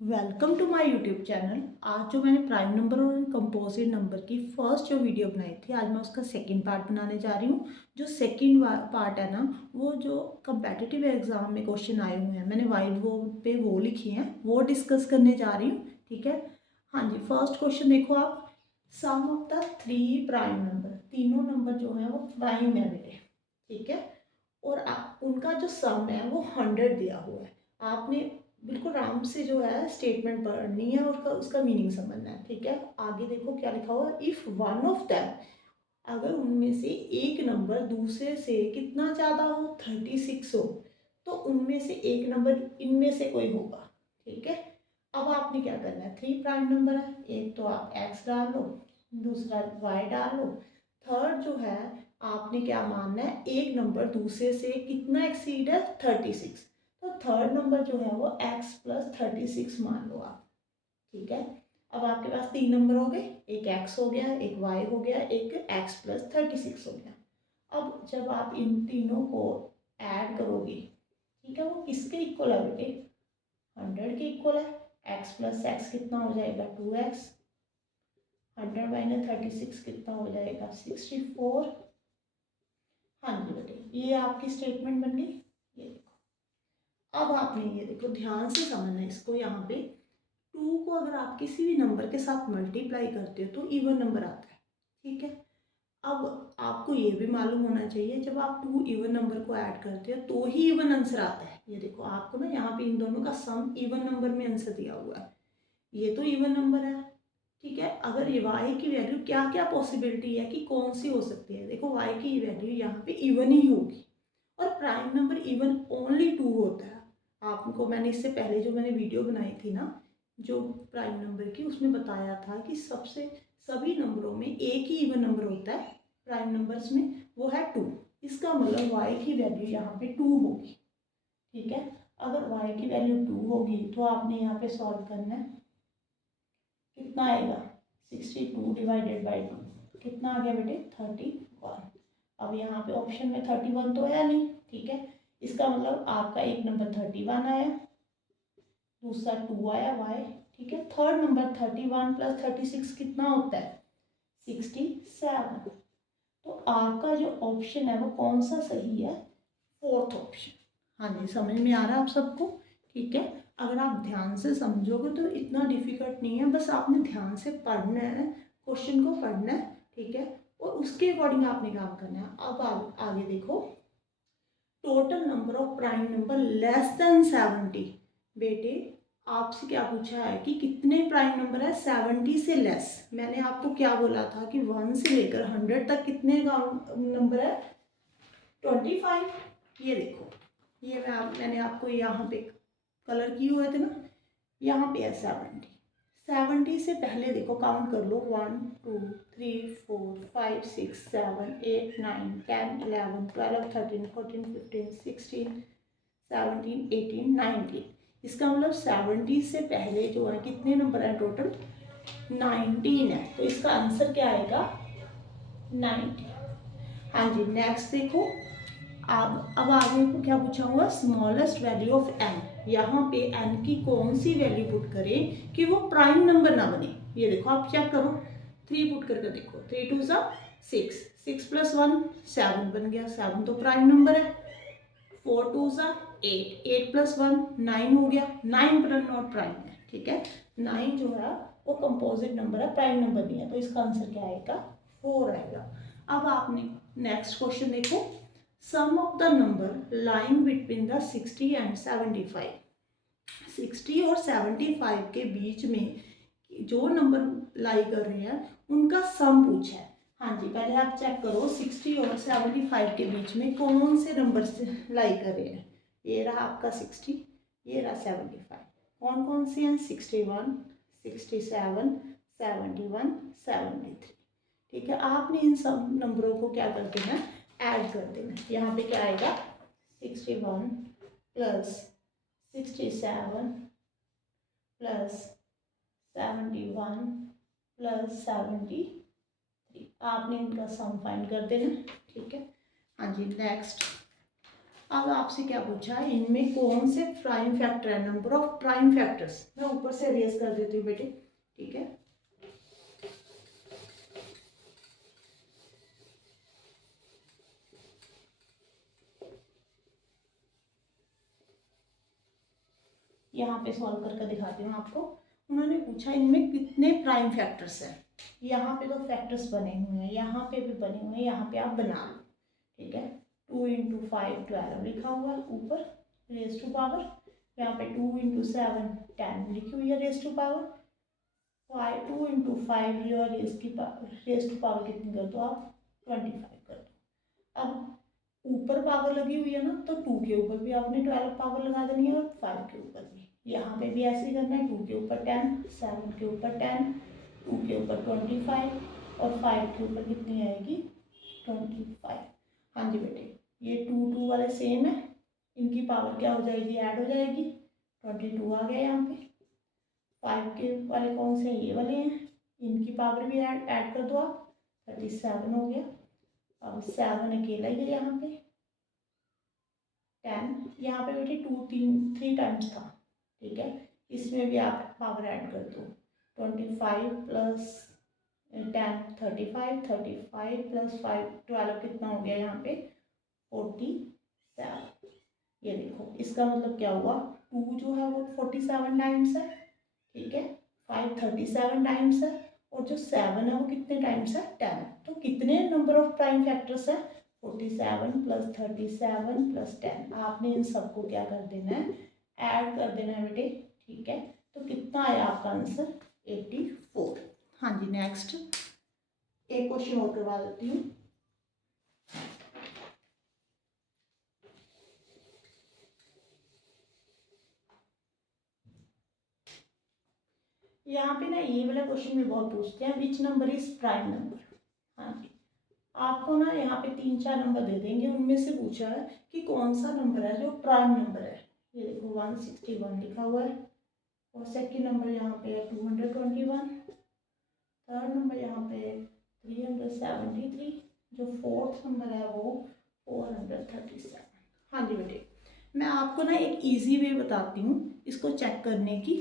Welcome to my YouTube channel. आज जो मैंने प्राइम नंबर और कंपोजिट नंबर की फर्स्ट जो वीडियो बनाई थी, आज मैं उसका सेकंड पार्ट बनाने जा रही हूँ। जो सेकंड पार्ट है ना, वो जो कंपेटिटिव एग्जाम में क्वेश्चन आए हुए हैं, मैंने वाइट बोर्ड पे वो लिखे हैं, वो डिस्कस करने जा रही हूँ। ठीक है, हाँ जी। फर्स्ट क्वेश्चन देखो आप, sum of the three prime number, तीनों नंबर जो है वो प्राइम है बेटे। ठीक है, और उनका जो सम है वो 100 दिया हुआ है। आपने बिल्कुल आराम से जो है स्टेटमेंट पढ़नी है और उसका मीनिंग समझना है। ठीक है, आगे देखो क्या लिखा हुआ है। इफ वन ऑफ दैम, अगर उनमें से एक नंबर दूसरे से कितना ज़्यादा हो, 36 हो, तो उनमें से एक नंबर इनमें से कोई होगा। ठीक है, अब आपने क्या करना है, थ्री प्राइम नंबर है, एक तो आप एक्स डाल लो, दूसरा वाई डाल लो, थर्ड जो है आपने क्या मानना है, एक नंबर दूसरे से कितना एक्सीड है, 36। तो थर्ड नंबर जो है वो x प्लस 36 मान लो आप। ठीक है, अब आपके पास तीन नंबर हो गए, एक x हो गया, एक y हो गया, एक x प्लस 36 हो गया। अब जब आप इन तीनों को ऐड करोगे, ठीक है, वो किसके इक्वल है बेटे, 100 के इक्वल है। x प्लस एक्स कितना हो जाएगा, 2x। 100 माइनस 36 कितना हो जाएगा, 64। हाँ जी बेटे, ये आपकी स्टेटमेंट बन गई। ये देखो, अब आपने ये देखो ध्यान से समझना है इसको। यहाँ पे टू को अगर आप किसी भी नंबर के साथ मल्टीप्लाई करते हो तो इवन नंबर आता है। ठीक है, अब आपको ये भी मालूम होना चाहिए, जब आप टू इवन नंबर को ऐड करते हो तो ही इवन आंसर आता है। ये देखो आपको ना, यहाँ पे इन दोनों का सम इवन नंबर में आंसर दिया हुआ है, ये तो इवन नंबर है। ठीक है, अगर ये y की वैल्यू, क्या क्या पॉसिबिलिटी है कि कौन सी हो सकती है, देखो y की वैल्यू यहाँ पे इवन ही होगी, और prime number even only two होता है। आपको मैंने इससे पहले जो मैंने वीडियो बनाई थी ना, जो प्राइम नंबर की, उसमें बताया था कि सबसे सभी नंबरों में एक ही इवन नंबर होता है प्राइम नंबर्स में, वो है टू। इसका मतलब y की वैल्यू यहाँ पे टू होगी। ठीक है, अगर y की वैल्यू टू होगी तो आपने यहाँ पे सॉल्व करना है, कितना आएगा, 62 डिवाइडेड बाई टू, कितना आ गया बेटे, 31। अब यहाँ पे ऑप्शन में 31 तो है नहीं। ठीक है, इसका मतलब आपका एक नंबर 31 आया, दूसरा 2 आया y। ठीक है, थर्ड नंबर 31 प्लस 36 कितना होता है, 67। तो आपका जो ऑप्शन है वो कौन सा सही है, फोर्थ ऑप्शन। हाँ जी, समझ में आ रहा है आप सबको। ठीक है, अगर आप ध्यान से समझोगे तो इतना डिफिकल्ट नहीं है, बस आपने ध्यान से पढ़ना है, क्वेश्चन को पढ़ना है। ठीक है, और उसके अकॉर्डिंग आपने काम करना है। अब आगे देखो, total number of prime number less than 70। बेटे आपसे क्या पूछा है कि कितने प्राइम नंबर है 70 से लेस। मैंने आपको क्या बोला था कि 1 से लेकर 100 तक कितने नंबर है, 25। ये देखो, ये मैंने आपको यहाँ पे कलर किए हुए थे ना, यहाँ पे है 70। 70 से पहले देखो काउंट कर लो, 1 2 3 4 5 6 7 8 9 10 11 12 13 14 15 16 17 18 19। इसका मतलब 70 से पहले जो है कितने नंबर है टोटल, 19 है। तो इसका आंसर क्या आएगा, 90। हाँ जी, नेक्स्ट देखो, अब आगे को क्या पूछा हुआ, स्मॉलेस्ट वैल्यू ऑफ n। यहाँ पे n की कौन सी वैल्यू पुट करें कि वो प्राइम नंबर ना बने। ये देखो आप चेक करो, 3 पुट करके देखो, 3 2 6, 6 प्लस 1 7 बन गया, 7 तो प्राइम नंबर है। 4 2 8, 8 प्लस 1 9 हो गया, 9 पर नॉट प्राइम है। ठीक है, 9 जो है वो कंपोजिट नंबर है, प्राइम नंबर नहीं है, तो इसका आंसर क्या आएगा, 4 आएगा। अब आपने नेक्स्ट क्वेश्चन देखो, sum of the number lying between the 60 and 75। 60 और 75 के बीच में जो नंबर लाई कर रहे हैं उनका सम पूछा है। हाँ जी, पहले आप चेक करो 60 और 75 के बीच में कौन से नंबर से लाई कर रहे हैं। ये रहा आपका 60, ये रहा 75। कौन कौन से हैं, 61 67 71 73। ठीक है, आपने इन सब नंबरों को क्या कर देना, ऐड कर देना। यहाँ पे क्या आएगा, 61 प्लस 67 प्लस 71 प्लस 73। आपने इनका सम फाइंड कर देना। ठीक है, हाँ जी। नेक्स्ट अब आपसे क्या पूछा है, इनमें कौन से प्राइम फैक्टर है, नंबर ऑफ प्राइम फैक्टर्स। मैं ऊपर से अरेज कर देती हूँ बेटे, ठीक है। यहाँ पे सॉल्व करके दिखाती हूँ आपको। उन्होंने पूछा इनमें कितने प्राइम फैक्टर्स हैं। यहाँ पे तो फैक्टर्स बने हुए हैं, यहाँ पे भी बने हुए हैं, यहाँ पे आप बना लो, ठीक है। 2 × 5 12 लिखा हुआ है ऊपर रेज टू पावर, यहाँ पे 2 × 7 10 लिखी हुई है रेज टू पावर, 2 × 5 जो है रेज टू पावर कितनी कर दो आप 25 कर दो। अब ऊपर पावर लगी हुई है ना, तो 2 के ऊपर भी आपने 12 पावर लगा देनी है और 5 के ऊपर भी। यहाँ पे भी ऐसे ही करना है, 2 के ऊपर 10, 7 के ऊपर 10, 2 के ऊपर 25 और 5 के ऊपर कितनी आएगी 25। हाँ जी बेटे, ये 2 2 वाले सेम है, इनकी पावर क्या हो जाएगी, ऐड हो जाएगी, 22 आ गया यहाँ पे। 5 के वाले कौन से, ये वाले हैं, इनकी पावर भी ऐड कर दो आप, 37 हो गया। अब 7 अकेला ही है यहाँ पे, 10 यहाँ पे बेटे 3 टाइम्स था, ठीक है। इसमें भी आप पावर ऐड कर दो, 25 प्लस 10 35, 35 प्लस 5 12 कितना हो गया यहाँ पे 47। ये देखो इसका मतलब क्या हुआ, 2 जो है वो 47 टाइम्स है, ठीक है। 5 37 टाइम्स है, और जो 7 है वो कितने टाइम्स है 10। तो कितने नंबर ऑफ प्राइम फैक्टर्स है 47 प्लस 37 प्लस 10। आपने इन सबको क्या कर देना है, ऐड कर देना है बेटे, ठीक है। तो कितना आया आपका आंसर 84। हाँ जी, नेक्स्ट एक क्वेश्चन और करवा देती हूँ। यहाँ पे ना ये वाला क्वेश्चन में बहुत पूछते हैं, which number is prime number. हाँ जी, आपको ना यहाँ पे 3 4 नंबर दे देंगे, उनमें से पूछा है कि कौन सा नंबर है जो प्राइम नंबर है। ये देखो 161 लिखा हुआ है, और सेकंड नंबर यहाँ पे है 221, थर्ड नंबर यहाँ पे 373, जो फोर्थ नंबर है वो 437। हाँ जी बेटे, मैं आपको ना एक इजी वे बताती हूँ इसको चेक करने की,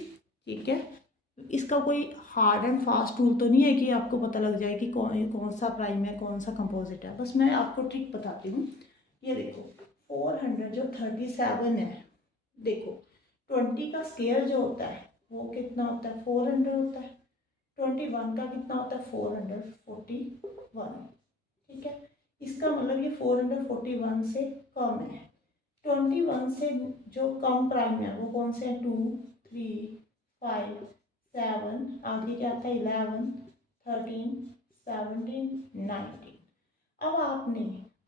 ठीक है। इसका कोई हार्ड एंड फास्ट रूल तो नहीं है कि आपको पता लग जाए कि कौन सा प्राइम है कौन सा कंपोजिट है, बस मैं आपको ट्रिक बताती हूँ। ये देखो 400 जो 37 है, देखो 20 का स्केयर जो होता है वो कितना होता है 400 होता है, 21 का कितना होता है 441, ठीक है। इसका मतलब ये 441 से कम है। 21 से जो कम प्राइम है वो कौन से हैं 2 3 5 7, आगे क्या आता है 11 13 17 19। अब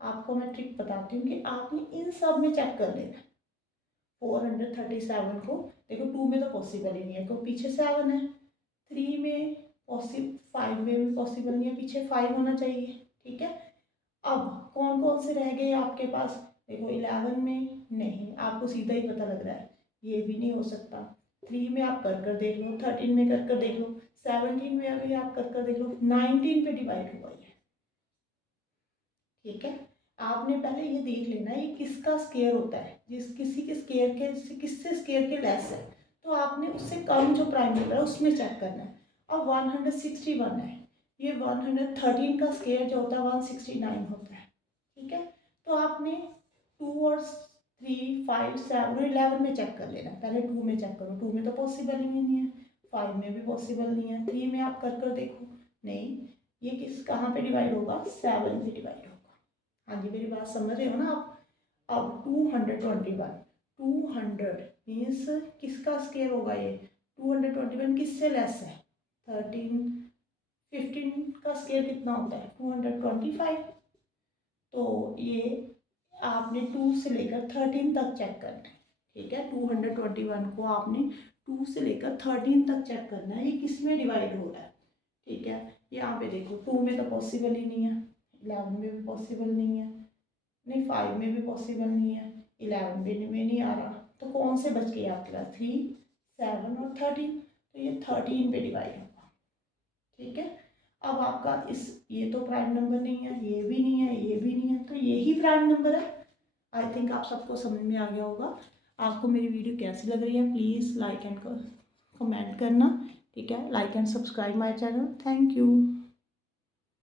आपको मैं ट्रिक बताती हूँ कि आपने इन सब में चेक कर लेना। 437 को देखो 2 में तो पॉसिबल ही नहीं है, तो पीछे 7 है, 3 में पॉसिबल, 5 में भी पॉसिबल नहीं है, पीछे 5 होना चाहिए, ठीक है। अब कौन कौन से रह गए आपके पास, देखो 11 में नहीं, आपको सीधा ही पता लग रहा है ये भी नहीं हो सकता। 3 में आप कर देख लो, 13 में कर देख लो, 17 में अभी आप कर देख लो, 19 पे डिवाइड हुआ है, ठीक है। आपने पहले ये देख लेना ये किसका स्केयर होता है, जिस किसी के स्केयर के किससे स्केयर के लेस है, तो आपने उससे कम जो प्राइम नंबर है उसमें चेक करना है। अब 161 है, ये 113 का स्केयर जो होता है 169 होता है, ठीक है। तो आपने 2 और 3 5 7 और 11 में चेक कर लेना, पहले 2 में चेक करो, 2 में तो पॉसिबल ही नहीं है, 5 में भी पॉसिबल नहीं है, 3 में आप कर देखो, नहीं, ये किस कहाँ पे डिवाइड होगा 7 पे डिवाइड होगा। हाँ जी, मेरी बात समझ रहे हो ना आप। अब 221, 200 मीन्स किसका स्केयर होगा ये, 221 किससे लेस है 13, 15 का स्केयर कितना होता है 225। तो ये आपने 2 से लेकर 13 तक चेक करना है, ठीक है। 221 को आपने 2 से लेकर 13 तक चेक करना है, ये किस में डिवाइड हो रहा है, ठीक है। यहाँ पे देखो 2 में तो पॉसिबल ही नहीं है, 11 में भी पॉसिबल नहीं है, नहीं 5 में भी पॉसिबल नहीं है, 11 में नहीं आ रहा, तो कौन से बच गए आपके पास 3 7 और 13, तो ये 13 पे डिवाइड होगा, ठीक है। अब आपका इस ये तो प्राइम नंबर नहीं है, ये भी नहीं है, ये भी नहीं है, तो ये ही प्राइम नंबर है। आई थिंक आप सबको समझ में आ गया होगा। आपको मेरी वीडियो कैसी लग रही है प्लीज़ लाइक एंड कमेंट करना, ठीक है। Like and subscribe my channel. Thank you.